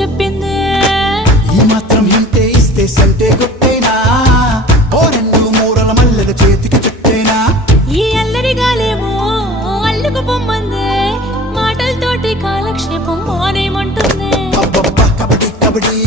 చెప్పింది. ఈ మాత్రం ఇంటే ఇస్తే సంటే కొట్టేనా, ఓ రెండు మూరల మల్లెల చేతికి చుట్టేనా. ఈ అల్లరి గాలేమో అల్లుకు పొమ్మంది, మాటలతోటి కాలక్షేపం మానేమంటుంది. అబ్బబ్బా కబడ్డీ కబడ్డీ